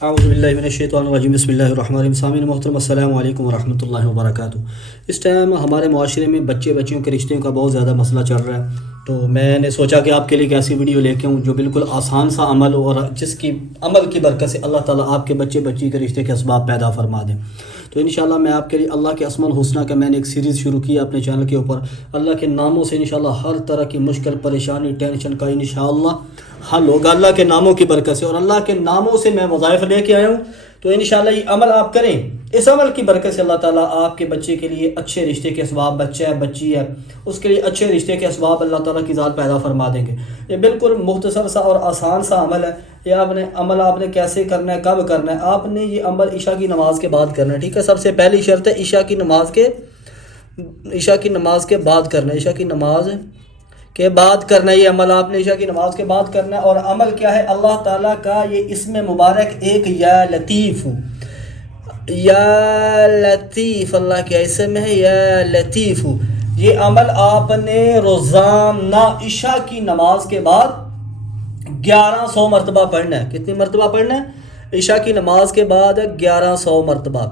اعوذ باللہ من الشیطان الرجیم بسم اللہ الرحمن الرحیم سامعین محترم السلام علیکم ورحمۃ اللہ وبرکاتہ۔ اس ٹائم ہمارے معاشرے میں بچیوں کے رشتوں کا بہت زیادہ مسئلہ چل رہا ہے، تو میں نے سوچا کہ آپ کے لیے ایک ایسی ویڈیو لے کے ہوں جو بالکل آسان سا عمل ہو اور جس کی عمل کی برکت سے اللہ تعالیٰ آپ کے بچی کے رشتے کے اسباب پیدا فرما دیں۔ تو انشاءاللہ میں آپ کے لیے اللہ کے اسماء الحسنی کا میں نے ایک سیریز شروع کی اپنے چینل کے اوپر۔ اللہ کے ناموں سے انشاءاللہ ہر طرح کی مشکل پریشانی ٹینشن کا انشاءاللہ حل ہوگا اللہ کے ناموں کی برکت سے، اور اللہ کے ناموں سے میں وظائف لے کے آیا ہوں۔ تو انشاءاللہ یہ عمل آپ کریں، اس عمل کی برکت سے اللہ تعالیٰ آپ کے بچے کے لیے اچھے رشتے کے اسباب، بچہ ہے بچی ہے اس کے لیے اچھے رشتے کے اسباب اللہ تعالیٰ کی ذات پیدا فرما دیں گے۔ یہ بالکل مختصر سا اور آسان سا عمل ہے۔ یہ عمل کیسے کرنا ہے، کب کرنا ہے؟ آپ نے یہ عمل عشاء کی نماز کے بعد کرنا ہے، ٹھیک ہے؟ سب سے پہلی شرط ہے عشاء کی نماز کے بعد کرنا ہے، عشاء کی نماز کے بعد کرنا ہے یہ عمل، آپ نے عشاء کی نماز کے بعد کرنا ہے۔ اور عمل کیا ہے؟ اللہ تعالیٰ کا یہ اسم مبارک ایک یا لطیف اللہ کے اسم ہے یا لطیف۔ یہ عمل آپ نے روزانہ عشاء کی نماز کے بعد 1100 مرتبہ پڑھنا ہے۔ کتنی مرتبہ پڑھنا ہے؟ عشاء کی نماز کے بعد 1100 مرتبہ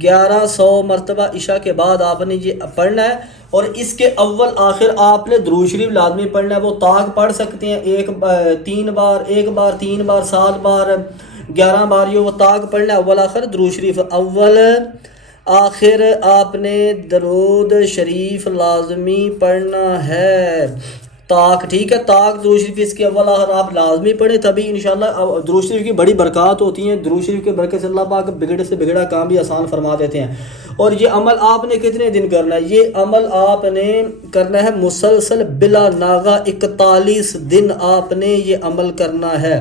1100 مرتبہ عشاء کے بعد آپ نے یہ پڑھنا ہے۔ اور اس کے اول آخر آپ نے درود شریف لازمی پڑھنا ہے۔ وہ طاق پڑھ سکتے ہیں 3 بار 3 بار 7 بار 11 بار، یہ وہ طاق پڑھنا ہے۔ اول آخر درود شریف، اول آخر آپ نے درود شریف لازمی پڑھنا ہے، طاق، ٹھیک ہے؟ طاق درود شریف اس کے اول آخر آپ لازمی پڑھیں، تبھی انشاءاللہ درود شریف کی بڑی برکات ہوتی ہیں۔ درود شریف کے برکت سے اللہ پاک بگڑے سے بگڑا کام بھی آسان فرما دیتے ہیں۔ اور یہ عمل آپ نے کتنے دن کرنا ہے؟ یہ عمل آپ نے کرنا ہے مسلسل بلا ناغہ 41 دن آپ نے یہ عمل کرنا ہے،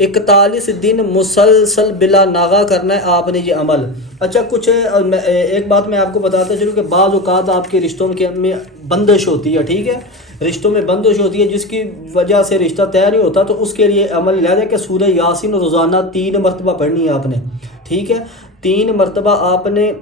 41 دن مسلسل بلا ناغہ کرنا ہے آپ نے یہ عمل۔ اچھا، ایک بات میں آپ کو بتاتا چلوں کہ بعض اوقات آپ کے رشتوں میں بندش ہوتی ہے، ٹھیک ہے؟ رشتوں میں بندش ہوتی ہے جس کی وجہ سے رشتہ طے نہیں ہوتا، تو اس کے لیے عمل لیا جائے کہ سورہ یاسین روزانہ 3 مرتبہ پڑھنی ہے آپ نے، ٹھیک ہے؟ 3 مرتبہ آپ نے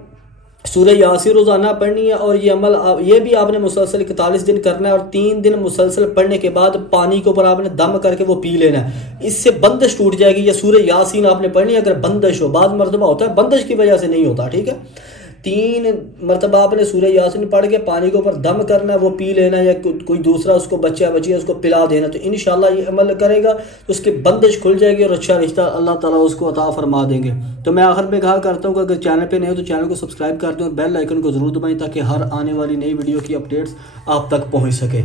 سورہ یاسین روزانہ پڑھنی ہے، اور یہ عمل یہ بھی آپ نے مسلسل 41 دن کرنا ہے، اور 3 دن مسلسل پڑھنے کے بعد پانی کے اوپر آپ نے دم کر کے وہ پی لینا ہے۔ اس سے بندش ٹوٹ جائے گی۔ یہ سورہ یاسین آپ نے پڑھنی ہے اگر بندش ہو، بعض مرتبہ ہوتا ہے بندش کی وجہ سے نہیں ہوتا، ٹھیک ہے؟ 3 مرتبہ آپ نے سورہ یاسین پڑھ کے پانی کے اوپر دم کرنا ہے، وہ پی لینا ہے، یا کوئی دوسرا اس کو بچہ اس کو پلا دینا، تو انشاءاللہ یہ عمل کرے گا تو اس کی بندش کھل جائے گی اور اچھا رشتہ اللہ تعالیٰ اس کو عطا فرما دیں گے۔ تو میں آخر میں کہا کرتا ہوں کہ اگر چینل پہ نہیں ہو تو چینل کو سبسکرائب کر دیں اور بیل آئیکن کو ضرور دبائیں تاکہ ہر آنے والی نئی ویڈیو کی اپڈیٹس آپ تک پہنچ سکے۔